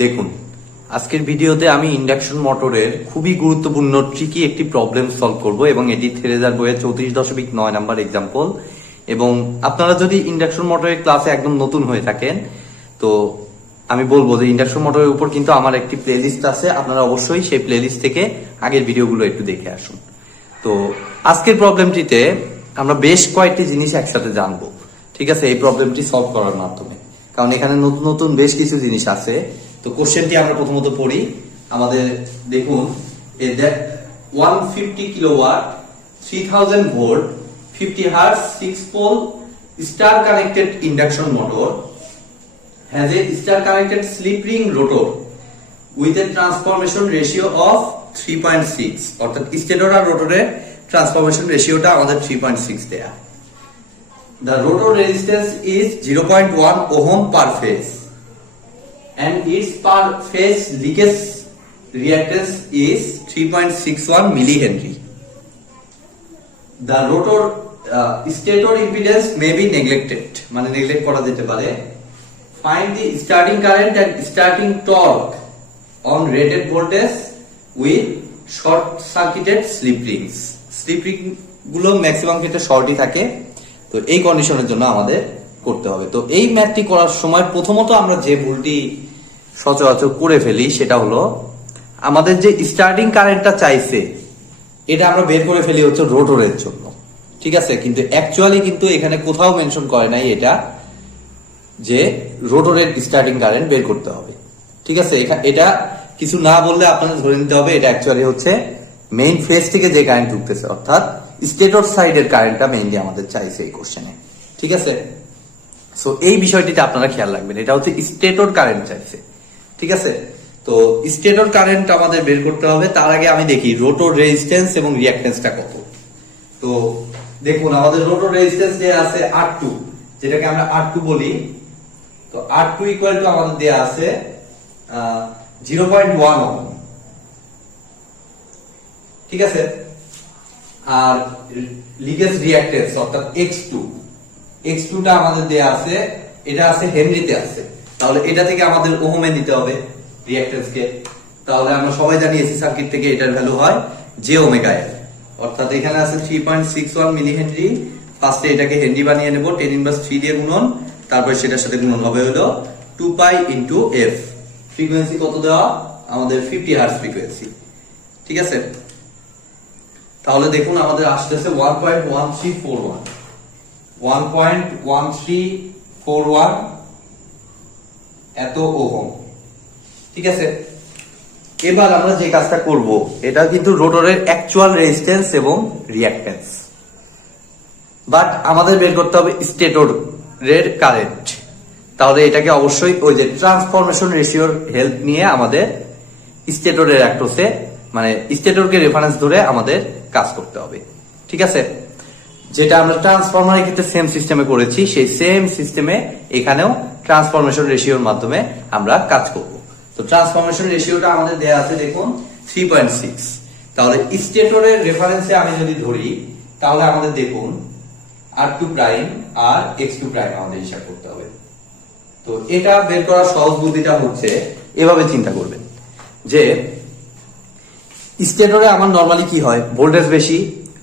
দেখুন, আজকের ভিডিওতে আমি ইন্ডাকশন মোটরের খুবই গুরুত্বপূর্ণ ট্রিকি একটি প্রবলেম সলভ করব এবং এটি থেরেজার বইয়ের 34.9 নাম্বার এক্সাম্পল। এবং আপনারা যদি ইন্ডাকশন মোটরের ক্লাসে একদম নতুন হয়ে থাকেন তো আমি বলবো যে ইন্ডাকশন মোটরের উপর কিন্তু আমার একটি প্লেলিস্ট আছে, আপনারা অবশ্যই সেই প্লেলিস্ট থেকে আগের ভিডিওগুলো একটু দেখে আসুন। তো আজকের প্রবলেমটিতে আমরা বেশ কয়েকটি জিনিস একসাথে জানবো, ঠিক আছে, এই প্রবলেমটি সলভ করার মাধ্যমে, কারণ এখানে নতুন নতুন বেশ কিছু জিনিস আছে। তো কোশ্চেনটি আমরা প্রথমত পড়ি। আমাদের দেখুন, 150 kilowatt 3000 volt 50 hertz 6 pole star connected induction motor has a star connected slip ring rotor with a transformation ratio of 3.6, অর্থাৎ স্টেটর আর রোটরের ট্রান্সফরমেশন রেশিওটা আমাদের 3.6 দেয়া। The rotor resistance is 0.1 ohm per phase and its per phase leakage reactance is 3.61 millihenry. The rotor stator impedance may be neglected, মানে neglect করা যেতে পারে। Find the starting current and starting torque on rated voltage with short circuited slip rings. Slip ring গুলো maximum ক্ষেত্রে শর্টই থাকে, তো এই কন্ডিশনের জন্য আমাদের করতে হবে। তো এই ম্যাথটি করার সময় প্রথমত আমরা যে ভুলটি সচরাচর করে ফেলি সেটা হলো, আমাদের যে স্টার্টিং কারেন্টটা চাইছে এটা আমরা বের করে ফেলি হচ্ছে রোটরের জন্য, ঠিক আছে, কিন্তু অ্যাকচুয়ালি কিন্তু এখানে কোথাও মেনশন করে নাই এটা যে রোটরের স্টার্টিং কারেন্ট বের করতে হবে, ঠিক আছে। এটা কিছু না বললে আপনাদের ধরে নিতে হবে এটা অ্যাকচুয়ালি হচ্ছে মেইন ফেজ থেকে যে কারেন্ট ঢুকতেছে, অর্থাৎ স্টেটর সাইডের কারেন্টটা মেইনলি আমাদের চাইছে এই কোশ্চেনে, ঠিক আছে। সো এই বিষয়টিতে আপনারা খেয়াল রাখবেন, এটা হচ্ছে স্টেটর কারেন্ট চাইছে, ঠিক আছে। তো স্টেটর কারেন্ট আমাদের বের করতে হবে। তার আগে আমি দেখি রোটর রেজিস্ট্যান্স এবং রিঅ্যাকট্যান্সটা কত। তো দেখুন, আমাদের রোটর রেজিস্ট্যান্স যে আছে R2, যেটাকে আমরা R2 বলি। তো R2 ইকুয়াল টু আমাদের দেয়া আছে 0.1 ওহম, ঠিক আছে। আর লিকেজ রিঅ্যাকট্যান্স অর্থাৎ X2 টা আমাদের দেয়া আছে, এটা আছে হেনরিতে আছে, তাহলে এটা থেকে আমাদের ওহমে নিতে হবে রিঅ্যাকট্যান্স কে। তাহলে আমরা সবাই জানি এসি সার্কিট থেকে এটার ভ্যালু হয় জে ওমেগা এল, অর্থাৎ এখানে আছে 3.61 মিলি হেনরি। ফার্স্টে এটাকে হেনরি বানিয়ে নেব, 10 ইনভার্স 3 দিয়ে গুণন, তারপর সেটার সাথে গুণন হবে হলো 2 পাই ইনটু এফ। ফ্রিকোয়েন্সি কত দেওয়া আমাদের 50 হার্টজ ফ্রিকোয়েন্সি, ঠিক আছে। তাহলে দেখুন আমাদের আসতেছে 1.1341 এত ওহম, ঠিক আছে। এবার আমরা যে কাজটা করব এটা কিন্তু রোটরের অ্যাকচুয়াল রেজিস্ট্যান্স এবং রিঅ্যাকট্যান্স, বাট আমাদের বের করতে হবে স্টেটরের কারেন্ট। তাহলে এটাকে অবশ্যই ওই যে ট্রান্সফরমেশন রেশিওর হেল্প নিয়ে আমাদের স্টেটরের অ্যাক্রসে, মানে স্টেটরকে রেফারেন্স ধরে আমাদের কাজ করতে হবে, ঠিক আছে। যেটা আমরা ট্রান্সফরমারের ক্ষেত্রে সেম সিস্টেমে করেছি, সেই সেম সিস্টেমে এখানেও ট্রান্সফরমেশন রেশিওর মাধ্যমে আমরা কাজ করব। তো ট্রান্সফরমেশন রেশিওটা আমাদের দেয়া আছে দেখুন 3.6। তাহলে স্টেটরের রেফারেন্সে আমি যদি ধরি তাহলে আমাদের দেখুন R2 প্রাইম আর X2 প্রাইম আমাদের হিসাব করতে হবে। তো এটা বের করার সহজ বুদ্ধিটা হচ্ছে এভাবে চিন্তা করবেন যে স্টেটরে আমার নরমালি কি হয়, ভোল্টেজ বেশি,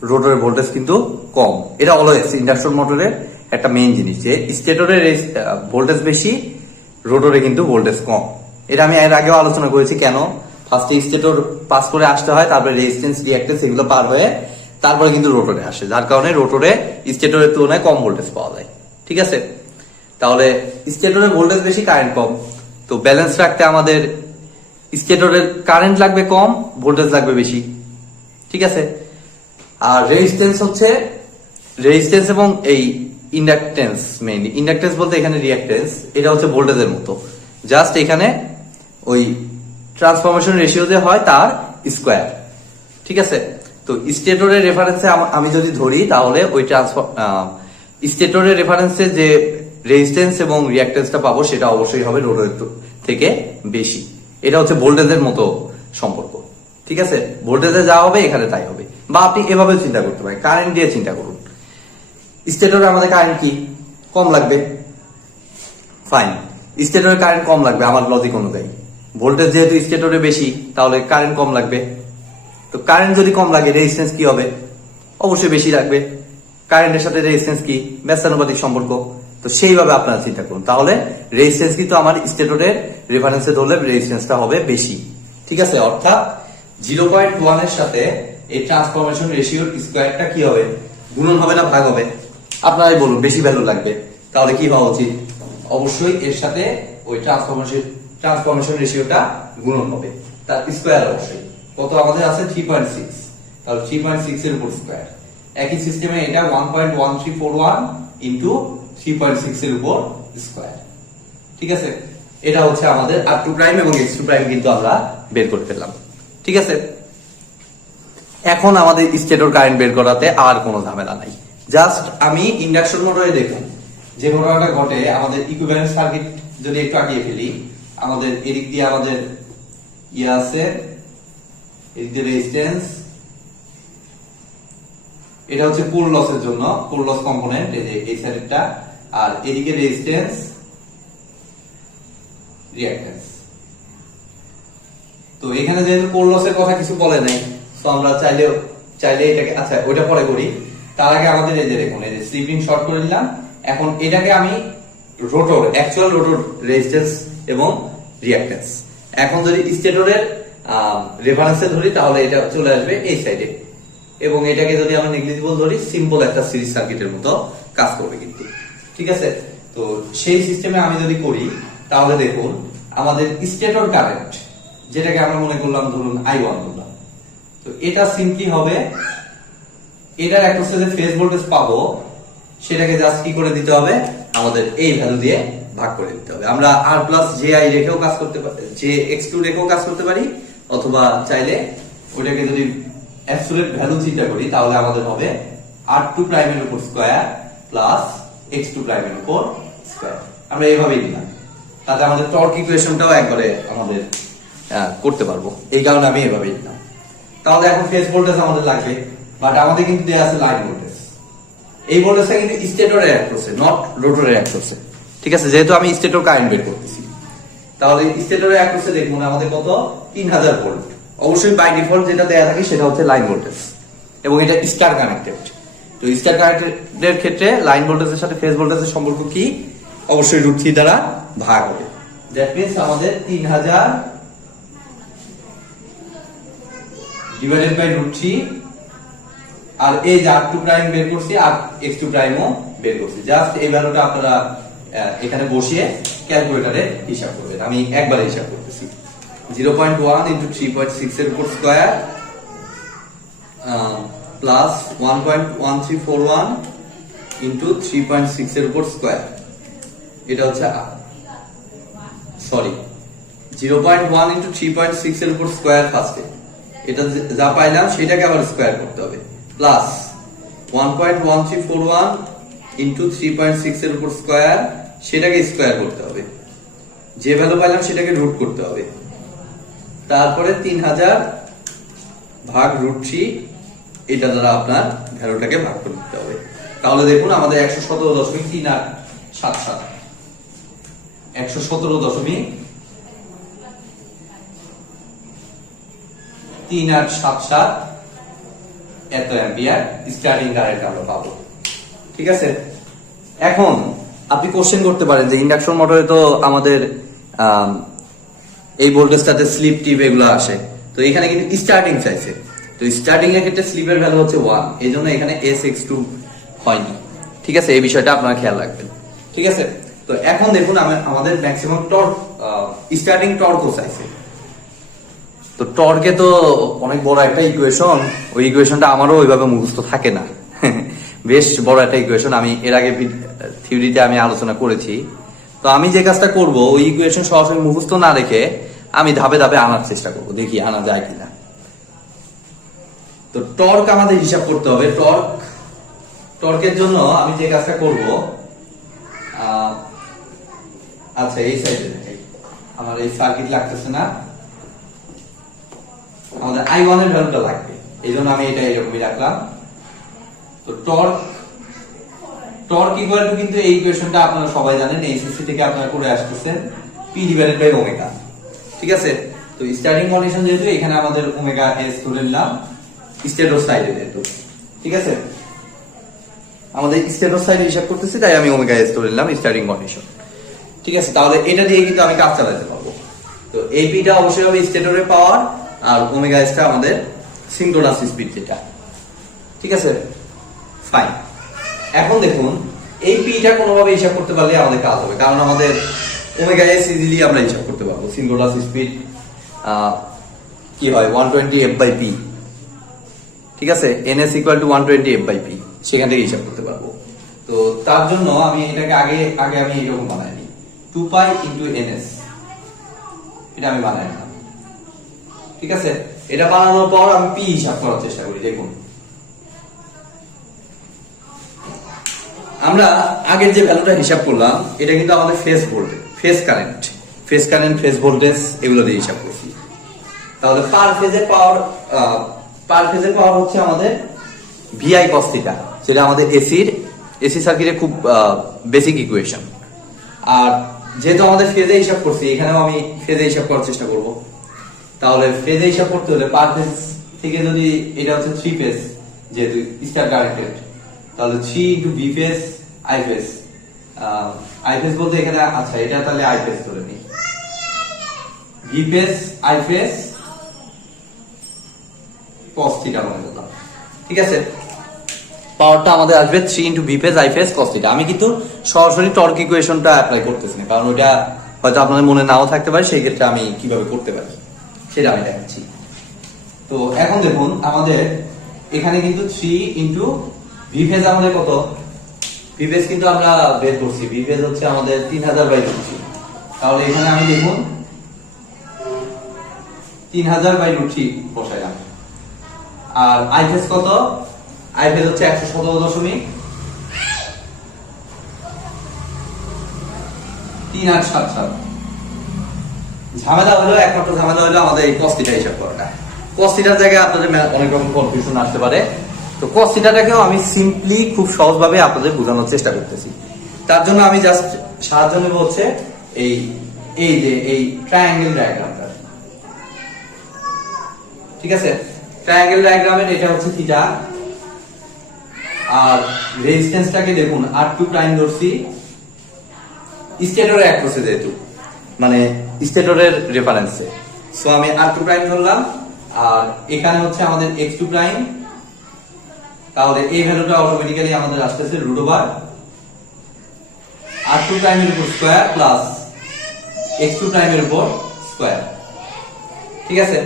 রোটরের ভোল্টেজ কিন্তু কম। এটা অলওয়েজ ইন্ডাকশন মোটরের একটা মেইন জিনিস যে স্টেটরের ভোল্টেজ বেশি, রোটরে কিন্তু ভোল্টেজ কম। এটা আমি এর আগেও আলোচনা করেছি কেন ফার্স্টে স্টেটর পাস করে আসতে হয়, তারপরে রেজিস্ট্যান্স রিঅ্যাকট্যান্স এগুলো পার হয়ে তারপরে কিন্তু রোটরে আসে, যার কারণে রোটরে স্টেটরের তুলনায় কম ভোল্টেজ পাওয়া যায়, ঠিক আছে। তাহলে স্টেটরের ভোল্টেজ বেশি, কারেন্ট কম, তো ব্যালেন্স রাখতে আমাদের স্টেটরের কারেন্ট লাগবে কম, ভোল্টেজ লাগবে বেশি, ঠিক আছে। আর রেজিস্ট্যান্স হচ্ছে রেজিস্ট্যান্স এবং এই ইন্ডাকট্যান্স, মেইনলি ইন্ডাকট্যান্স বলতে এখানে রিঅ্যাকট্যান্স, এটা হচ্ছে ভোল্টেজের মতো, জাস্ট এখানে ওই ট্রান্সফরমেশন রেশিও যে হয় তার স্কোয়ার, ঠিক আছে। তো স্টেটরের রেফারেন্সে আমি যদি ধরি তাহলে ওই স্টেটরের রেফারেন্সে যে রেজিস্ট্যান্স এবং রিঅ্যাকট্যান্সটা পাবো সেটা অবশ্যই হবে রোটরের থেকে বেশি। এটা হচ্ছে ভোল্টেজের মতো সম্পর্ক, ঠিক আছে। ভোল্টেজে যা হবে এখানে তাই হবে, বা আপনি এভাবে চিন্তা করতে পারেন, কারেন্ট দিয়ে চিন্তা করুন। স্টেটরে আমাদের কারেন্ট কি কম লাগবে, ফাইন, স্টেটরে কারেন্ট কম লাগবে আমার লজিক অনুযায়ী। ভোল্টেজ যেহেতু স্টেটরে বেশি তাহলে কারেন্ট কম লাগবে। তো কারেন্ট যদি কম লাগে রেজিস্ট্যান্স কি হবে, অবশ্যই বেশি লাগবে। কারেন্টের সাথে রেজিস্ট্যান্স কি ব্যস্তানুপাতিক সম্পর্ক। তো সেইভাবে আপনারা চিন্তা করুন, তাহলে রেজিস্ট্যান্স কিন্তু আমার স্টেটরের রেফারেন্সে ধরলে রেজিস্ট্যান্সটা হবে বেশি। ঠিক আছে, অর্থাৎ 0.1 এর সাথে এই ট্রান্সফরমেশন রেশিওর স্কয়ারটা কি হবে, গুণন হবে না ভাগ হবে? আপনারাই বলুন, বেশি ভ্যালু লাগবে তাহলে কি হওয়া উচিত? অবশ্যই এর সাথে ওই ট্রান্সফরমেশন রেশিওটা গুণন হবে, তার স্কয়ার অবশ্যই। কত আমাদের আছে 3.6, তাহলে 3.6 এর উপর স্কয়ার। একই সিস্টেমে এটা 1.1341 ইনটু 3.6 এর উপর স্কয়ার। ঠিক আছে, এটা হচ্ছে আমাদের r2 প্রাইম এবং x2 প্রাইম কিন্তু আমরা বের করে ফেললাম। ঠিক আছে, এখন আমাদের স্টেটর কারেন্ট বের করাতে আর কোনো ঝামেলা নাই। জাস্ট আমি ইন্ডাকশন মোটরে দেখুন যে ঘটনাটা ঘটে, আমাদের ইকুইভ্যালেন্ট সার্কিট যদি একটু আঁকিয়ে ফেলি, আমাদের এদিক দিয়ে আমাদের ইয়ে আছে, এদিক দিয়ে রেজিস্ট্যান্স, এটা হচ্ছে পুল লসের জন্য, পুল লস কম্পোনেন্ট এই যে এই সাইডটা, আর এদিকে রেজিস্ট্যান্স রিঅ্যাকট্যান্স। তো এখানে যেহেতু পুল লসের কথা কিছু বলে নাই, তো আমরা চাইলে এটাকে, আচ্ছা ওইটা পরে করি, তার আগে আমাদের এই যে দেখুন এই যে স্লিপিং শর্ট করে নিলাম। এখন এটাকে আমি রোটর, অ্যাকচুয়াল রোটর রেজিস্ট্যান্স এবং রিঅ্যাকট্যান্স, এখন যদি স্টেটরের রেফারেন্সে ধরি তাহলে এটা চলে আসবে এই সাইডে, এবং এটাকে যদি আমরা নেগলিজিবল ধরি সিম্পল একটা সিরিজ সার্কিটের মতো কাজ করবে কিন্তু। ঠিক আছে, তো সেই সিস্টেমে আমি যদি করি তাহলে দেখুন আমাদের স্টেটর কারেন্ট যেটাকে আমরা মনে করলাম ধরুন I1 বললাম, তো এটা সিম্পলি হবে এটার অ্যাক্রসে যে ফেজ ভোল্টেজ পাবো সেটাকে জাস্ট কি করে দিতে হবে, আমাদের এই ভ্যালু দিয়ে ভাগ করে দিতে হবে। আমরা r প্লাস ji রেখেও কাজ করতে পারি, jx2 রেখেও কাজ করতে পারি, অথবা চাইলে ওইটাকে যদি অ্যাবসলিউট ভ্যালু চিন্তা করি তাহলে আমাদের হবে r2 প্রাইমের উপর স্কয়ার প্লাস x2 প্রাইমের উপর স্কয়ার। আমরা এইভাবেই দিলাম, তাতে আমাদের টর্ক ইকুয়েশনটাও একবারে আমাদের করতে পারবো, এই কারণে আমি এভাবেই দিলাম। তাহলে এখন ফেজ ভোল্টেজ আমাদের লাগবে, বাট আমাদের কিন্তু দেয়া আছে লাইন ভোল্টেজ। এই ভোল্টেজটা কিন্তু স্টেটরের অ্যাক্রসে, নট রোটরের অ্যাক্রসে। ঠিক আছে, যেহেতু আমি স্টেটর কারেন্ট বের করতেছি, তাহলে স্টেটরের অ্যাক্রসে দেখুন আমাদের কত 3000 ভোল্ট। অবশ্যই বাই ডিফল্ট যেটা দেয়া থাকে সেটা হচ্ছে লাইন ভোল্টেজ, এবং এটা স্টার কানেক্টেড। তো স্টার কানেক্টেডের ক্ষেত্রে লাইন ভোল্টেজের সাথে ফেজ ভোল্টেজের সম্পর্ক কি, অবশ্যই √3 দ্বারা ভাগ হবে। দ্যাট মিন্স আমাদের 3000 ডিভাইডেড বাই √3, আর এই যে r2 প্রাইম বের করছি আর x2 প্রাইমও বের করছি। জাস্ট এই ভ্যালুটা আপনারা এখানে বসিয়ে ক্যালকুলেটরে হিসাব করবেন। আমি একবারে হিসাব করতেছি, 0.1 ইনটু 3.6 এর উপর স্কয়ার প্লাস 1.1341 ইনটু 3.6 এর উপর স্কয়ার। এটা হচ্ছে সরি 0.1 ইনটু 3.6 এর উপর স্কয়ার ফার্স্টে, এটা যা পাইলাম সেটাকে আবার স্কয়ার করতে হবে, প্লাস 1.1341 ইনটু 3.6 এর উপর স্কয়ার, সেটাকে স্কয়ার করতে হবে, যে ভ্যালু পাইলাম সেটাকে রুট করতে হবে, তারপরে 3000 ভাগ √3, এটা দ্বারা আপনার ভ্যালুটাকে ভাগ করে দিতে হবে। তাহলে দেখুন আমাদের 117.3877 117.3877 এত অ্যাম্পিয়ার স্টার্টিং কারেন্ট আমরা পাবো। ঠিক আছে, এখন আপনি কোশ্চেন করতে পারেন যে ইন্ডাকশন মোটরে তো আমাদের এই ভোল্টেজটাতে স্লিপ টিপ এগুলো আসে, তো এখানে কিন্তু স্টার্টিং চাইছে, তো স্টার্টিং এর ক্ষেত্রে স্লিপের ভ্যালু হচ্ছে 1, এই জন্য এখানে sx2 হয়নি। ঠিক আছে, এই বিষয়টা আপনারা খেয়াল রাখবেন। ঠিক আছে, তো এখন দেখুন আমাদের ম্যাক্সিমাম টর্ক, স্টার্টিং টর্কও চাইছে। তো টর্কে তো অনেক বড় একটা ইকুয়েশন, ওই ইকুয়েশনটা আমারও ওইভাবে মুখস্থ থাকে না বেশ বড় একটা ইকুয়েশন, আমি এর আগে থিওরিতে আমি আলোচনা করেছি। তো আমি যে কাজটা করব, ওই ইকুয়েশন সরাসরি মুখস্থ না রেখে আমি ধাপে ধাপে আনার চেষ্টা করব, দেখি আনা যায় কিনা। তো টর্ক আমাদের হিসাব করতে হবে। টর্কের জন্য আমি যে কাজটা করব, আচ্ছা এই সাইডে দেখাই, আমার এই সার্কিট লাগতেছে না, আমাদের I1 এর ভ্যালুটা লাগবে, এই জন্য আমি এটা এরকমই রাখলাম। তো টর্ক টর্ক ইকুয়াল টু কিন্তু এই ইকুয়েশনটা আপনারা সবাই জানেন, এইচএসসি থেকে আপনারা করে আসতেছেন পি ডিভাইডেড বাই ওমেগা। ঠিক আছে, তো স্টার্টিং কন্ডিশন যেহেতু এখানে আমাদের ওমেগা এস ধরে নিলাম স্টেটর সাইডে যেহেতু, ঠিক আছে আমাদের স্টেটর সাইডে হিসাব করতেছি তাই আমি ওমেগা এস ধরে নিলাম স্টার্টিং কন্ডিশন। ঠিক আছে, তাহলে এটা দিয়ে কিন্তু আমি কাজ চালাতে পারবো। তো এই পিটা অবশ্যই হবে স্টেটরের পাওয়ার আর ওমেগা এসটা আমাদের সিনক্রোনাস স্পিড যেটা। ঠিক আছে ফাইন। এখন দেখুন এই পিটা কোনোভাবে হিসাব করতে পারলে আমাদের কাজ হবে, কারণ আমাদের ওমেগা এস ইজিলি আমরা হিসাব করতে পারবো। সিনক্রোনাস স্পিড কি হয় 120 f বাই পি। ঠিক আছে, ns equal to 120 f by p, সেখান থেকে হিসাব করতে পারবো। তো তার জন্য আমি এটাকে আগে আমি এরকম বানাই নিই 2 পাই ইনটু ns, এটা আমি বানাই নিলাম। ঠিক আছে, এটা বানানোর পর আমি পি হিসাব করার চেষ্টা করি। দেখুন আমরা আগের যে ভ্যালুটা হিসাব করলাম এটা কিন্তু আমাদের phase voltage, phase current, phase voltage এগুলো দিয়ে হিসাব করছি। তাহলে পার ফেজের পাওয়ার হচ্ছে আমাদের ভিআই কস থিটা, যেটা আমাদের এসি সার্কিটের খুব বেসিক ইকুয়েশন। আর যেহেতু আমাদের ফেজে হিসাব করছি, এখানেও আমি ফেজে হিসাব করার চেষ্টা করব। তাহলে ফেজে হিসাব করতে হলে পার ফেজ থেকে যদি এটা হচ্ছে 3 ফেজ যেহেতু স্টার কানেক্টেড, তাহলে 3 into v phase I phase, I phase বলতে এখানে আচ্ছা এটা তাহলে আই ফেজ ধরে নিই, v phase I phase cos theta মনে করলাম। ঠিক আছে, পাওয়ারটা আমাদের আসবে 3 into v phase I phase cos theta. আমি কিন্তু সরাসরি টর্ক ইকুয়েশনটা অ্যাপ্লাই করতেছি না, কারণ ওটা হয়তো আপনাদের মনে নাও থাকতে পারে, সেই ক্ষেত্রে আমি কিভাবে করতে পারি সেটা আমি দেখাচ্ছি। তো এখন দেখুন আমাদের এখানে কিন্তু 3 ইনটু ভি ফেজ আমাদের কত, ভি ফেজ কিন্তু আমরা বের করছি, ভি ফেজ হচ্ছে আমাদের 3000/√3। তাহলে এখানে আমি দেখুন 3000/√3 বসাইলাম। আর আই ফেজ কত, আই ফেজ হচ্ছে 117.3877। ঝামেলা হলো, একমাত্র ঝামেলা হলো আমাদের এই cos থিটা হিসাব করাটা। cos থিটার জায়গায় আপনাদের অনেক রকম কনফিউশন আসতে পারে। তো cos থিটাটাকেও আমি সিম্পলি খুব সহজভাবে আপনাদের বোঝানোর চেষ্টা করতেছি। তার জন্য আমি জাস্ট সাহায্য নেব হচ্ছে এই ট্রায়াঙ্গেল ডায়াগ্রামটা। ঠিক আছে, ট্রায়াঙ্গেল ডায়াগ্রামের এটা হচ্ছে থিটা, আর রেজিস্ট্যান্সটাকে দেখুন R2 প্রাইম ধরছি স্টেটরের অ্যাক্রসে, যেহেতু মানে স্টেটরের রেফারেন্সে, সো আমি R2 প্রাইম ধরলাম। আর এখানে হচ্ছে আমাদের X2 প্রাইম, তাহলে এই ভ্যালুটা অটোমেটিক্যালি আমাদের আসতেছে √R2 প্রাইমের উপর স্কয়ার প্লাস X2 প্রাইমের উপর স্কয়ার। ঠিক আছে,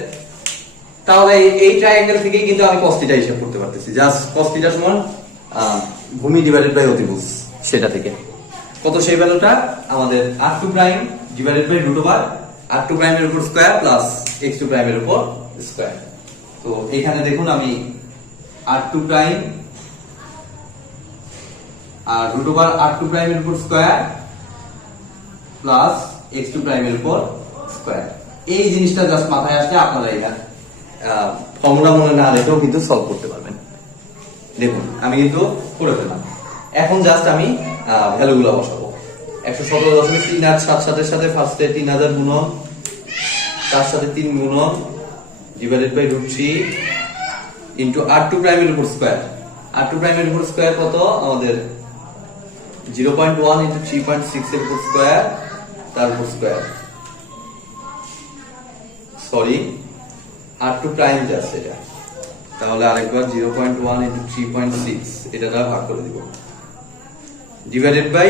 তাহলে এই ট্রায়াঙ্গেল থেকেই কিন্তু আমি cos থিটা হিসাব করতে পারতেছি। জাস্ট cos থিটা সমান ভূমি ডিভাইডেড বাই অতিভুজ, সেটা থেকে কত সেই ভ্যালুটা আমাদের R2 prime divided by √R2 প্রাইমের উপর স্কয়ার প্লাস X2 প্রাইমের উপর স্কয়ার। তো এখানে দেখুন আমি R2 প্রাইম আর √R2 প্রাইমের উপর স্কয়ার প্লাস X2 প্রাইমের উপর স্কয়ার, এই জিনিসটা জাস্ট মাথায় আসলে আপনারা এটা ফর্মুলা মনে না রেখেও কিন্তু সলভ করতে পারবেন। দেখুন আমি কিন্তু করে ফেললাম। এখন জাস্ট আমি ভ্যালুগুলো বসাবো। 117.3877 এর সাথে ফার্স্টে 3000 গুণন, তার সাথে 3 গুণন ডিভাইডেড বাই √3 ইনটু R2 প্রাইমের উপর স্কয়ার। R2 প্রাইমের উপর স্কয়ার কত আমাদের 0.1 ইনটু 3.6 এর উপর স্কয়ার, তার উপর square, sorry R2 prime just এটা, তাহলে আরেকবার 0.1 ইনটু 3.6 এটা দ্বারা ভাগ করে দিব, ডিভাইডেড বাই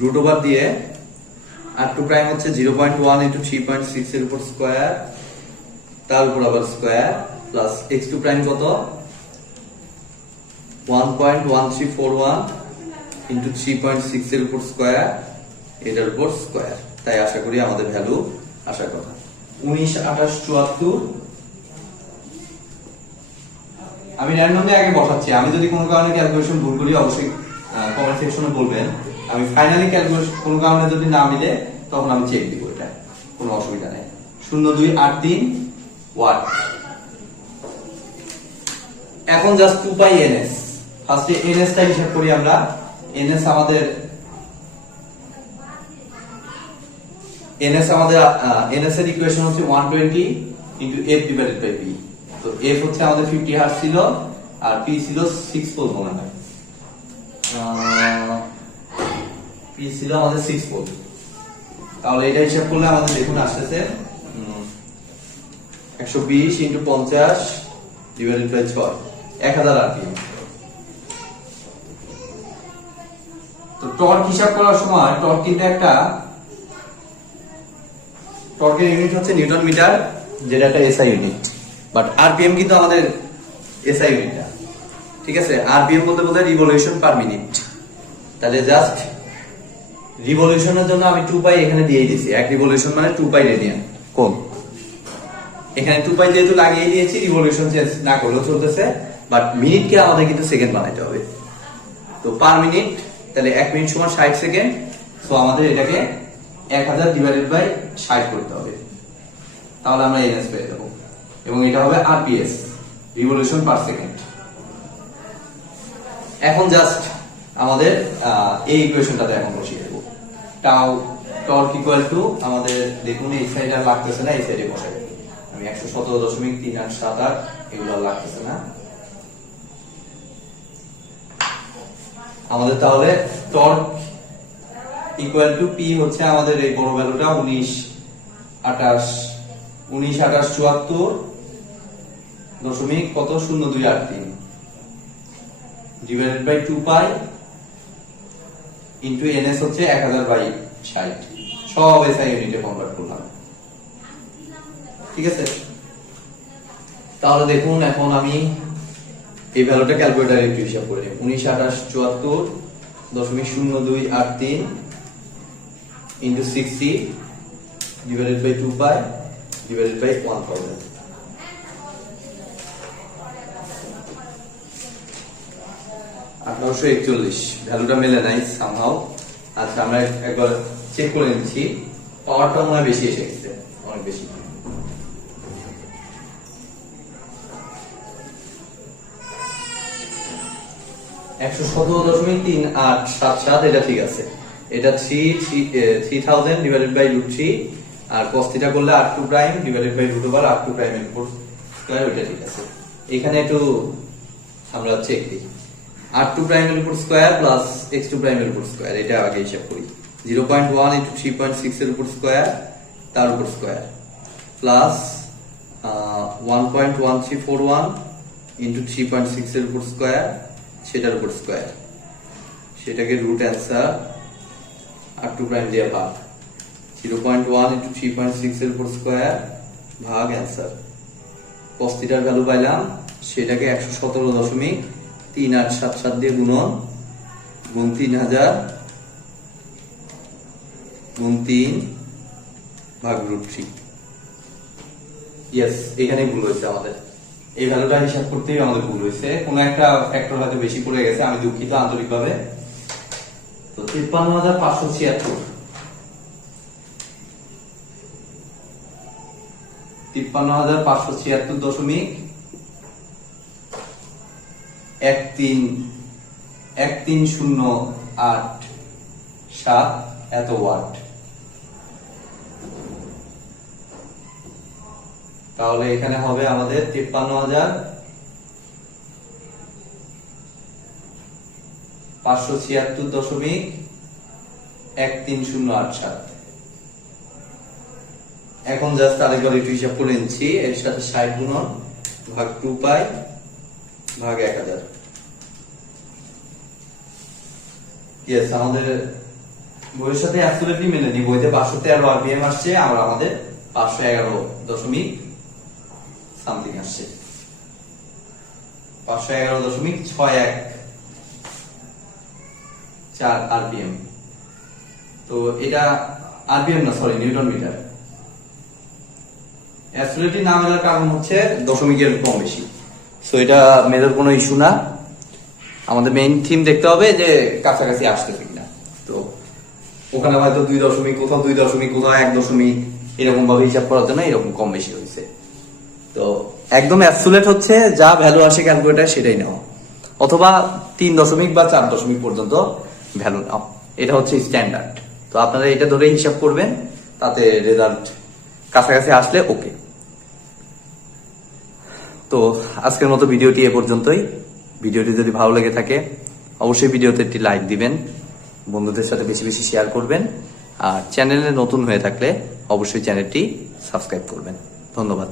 √ওভার দিয়ে R2 প্রাইম হচ্ছে 0.1 ইনটু 3.6 এর উপর স্কয়ার, তার উপর আবার স্কয়ার প্লাস X2 প্রাইম কত 1.1341 ইনটু 3.6 এর উপর স্কয়ার, এটার উপর স্কয়ার। তাই আশা করি আমাদের ভ্যালু আসার কথা 19, 28, 74। আমি র্যান্ডমলি আগে বসাচ্ছি, আমি যদি কোনো কারণে ক্যালকুলেশন ভুল করি অবশ্যই কমেন্ট সেকশনে বলবেন। আমি ফাইনালি ক্যালকুলেশন কোনো কারণে যদি না মিলে তখন আমি চেক দিব, এটা কোনো অসুবিধা নেই। 0283 ওয়াট। এখন জাস্ট 2 পাই ns, ফার্স্টে ns টা হিসাব করি আমরা। এনএস আমাদের এনএস এর ইকুয়েশন হচ্ছে 120 into f divided by p. তো এফ হচ্ছে আমাদের 50 হার্টজ ছিল আর পি ছিল 6 পোল মনে হয়, পি ছিল আমাদের 6 পোল। তাহলে এটা হিসাব করলে আমাদের দেখুন আসতেছে 120 ইনটু 50 ডিভাইডেড বাই 6, 1000 আরপিএম। তো টর্ক হিসাব করার সময় টর্ক কিন্তু একটা টর্কের ইউনিট হচ্ছে নিউটন মিটার, যেটা একটা এসআই ইউনিট, বাট আরপিএম কিন্তু আমাদের এসআই ইউনিট না, ঠিক আছে। আরপিএম বলতে বোঝায় রিভলিউশন পার মিনিট। তাহলে জাস্ট রিভলিউশনের জন্য আমি 2 পাই এখানে দিয়ে দিয়েছি, এক রিভলিউশন মানে 2 পাই রেডিয়ান কোণ। এখানে 2 পাই যেহেতু লাগিয়ে দিয়েছি, রিভলিউশন চেঞ্জ না করলেও চলতেছে, বাট মিনিটকে আমাদের কিন্তু সেকেন্ড বানাইতে হবে। তো পার মিনিট, তাহলে 1 মিনিট সমান 60 সেকেন্ড। সো আমাদের এটাকে 1000 ডিভাইডেড বাই 60 করতে হবে, তাহলে আমরা এনএস পেয়ে যাবো। এবং এটা হবে আরপিএস, রিভলিউশন পার সেকেন্ড। এখন জাস্ট আমাদের এই ইকুয়েশনটাতে এখন বসিয়ে দেবো। টাউ টর্ক ইকুয়াল টু আমাদের দেখুন এই সাইড আর লাগতেছে না, এই সাইডে বসাই দেবো। আমি 117.3878 এগুলো আর লাগতেছে না আমাদের। তাহলে টর্ক ইকুয়াল টু পি হচ্ছে আমাদের এই বড় ভ্যালুটা 19.74.0283 divided by 2 pi into ns হচ্ছে 1000 বাই 60, সব এসআই ইউনিটে কনভার্ট করলাম, ঠিক আছে। তাহলে দেখুন এখন আমি এই ভ্যালুটা ক্যালকুলেটরে একটু হিসাব করে নিই। 19.74.0283 into 60 divided by 2 pi divided by 1000। আঠারোশো 41 ভ্যালুটা মেলে নাই সামহাও। আচ্ছা আমরা একবার চেক করে নিচ্ছি, পাওয়ারটা মনে হয় বেশি এসে গেছে, অনেক বেশি। একশো 17.3877, এটা ঠিক আছে। এটা 3000 ডিভাইডেড বাই √3 আর cos থিটা করলে r2 prime divided by √r2 prime এর উপর স্কয়ার, ওটা ঠিক আছে। এখানে একটু আমরা চেক দিই, r2 প্রাইম এর উপর স্কয়ার প্লাস x2 প্রাইম এর উপর স্কয়ার, এটা আগে হিসাব করি। 0.1 ইনটু 3.6 এর উপর স্কয়ার, তার উপর স্কয়ার প্লাস 1.1341 ইনটু 3.6 এর উপর স্কয়ার, সেটার উপর স্কয়ার, সেটাকে রুট অ্যান্সার r2 প্রাইম দিয়ে ভাগ 0.1 ইনটু 3.6 এর উপর স্কয়ার ভাগ অ্যান্সার। cos থিটার ভ্যালু পাইলাম, সেটাকে 117.3877 দিয়ে গুণন, গুণ 3000 গুণ 3 ভাগ √3। ইয়েস, এখানেই ভুল হয়েছে আমাদের। এই ভ্যালুটা হিসাব করতেই আমাদের ভুল হয়েছে, কোনো একটা ফ্যাক্টর হয়তো বেশি পড়ে গেছে, আমি দুঃখিত আন্তরিকভাবে। তো 53,576 53,576.1308 এত ওয়াট। তাহলে এখানে হবে আমাদের 53,576.1308। এখন জাস্ট আরেকবার একটু হিসাব করে নিচ্ছি, এর সাথে 60 গুণন ভাগ 2 পাই ভাগ 1000। ইয়েস, আমাদের বইয়ের সাথে অ্যাবসলিউটলি মেনে নি। বইতে 513 আরপিএম আসছে, আর আমাদের 511 দশমিক সামথিং আসছে, 511.614 আরপিএম। তো এটা আরপিএম না, সরি, নিউটন মিটার। অ্যাবসলিউটলি না মেলার কারণ হচ্ছে দশমিকের কম বেশি। সো এটা মেজার কোনো ইস্যু না, আমাদের মেইন থিম দেখতে হবে যে কাছাকাছি আসতেছে কিনা। তো ওখানে হয়তো 2 দশমিক, কোথাও 2 দশমিক, কোথাও 1 দশমিক, এরকম ভাবে হিসাব করার জন্য এরকম কম বেশি হয়েছে। তো একদম অ্যাবসলিউট হচ্ছে যা ভ্যালু আসে ক্যালকুলেটর সেটাই নেওয়া, অথবা 3 দশমিক বা 4 দশমিক পর্যন্ত ভ্যালু নাও। এটা হচ্ছে স্ট্যান্ডার্ড। তো আপনারা এটা ধরে হিসাব করবেন, তাতে রেজাল্ট কাছাকাছি আসলে ওকে। তো আজকের মতো ভিডিওটি এ পর্যন্তই। ভিডিওটি যদি ভালো লেগে থাকে অবশ্যই ভিডিওতে একটি লাইক দিবেন, বন্ধুদের সাথে বেশি বেশি শেয়ার করবেন, আর চ্যানেলে নতুন হয়ে থাকলে অবশ্যই চ্যানেলটি সাবস্ক্রাইব করবেন। ধন্যবাদ।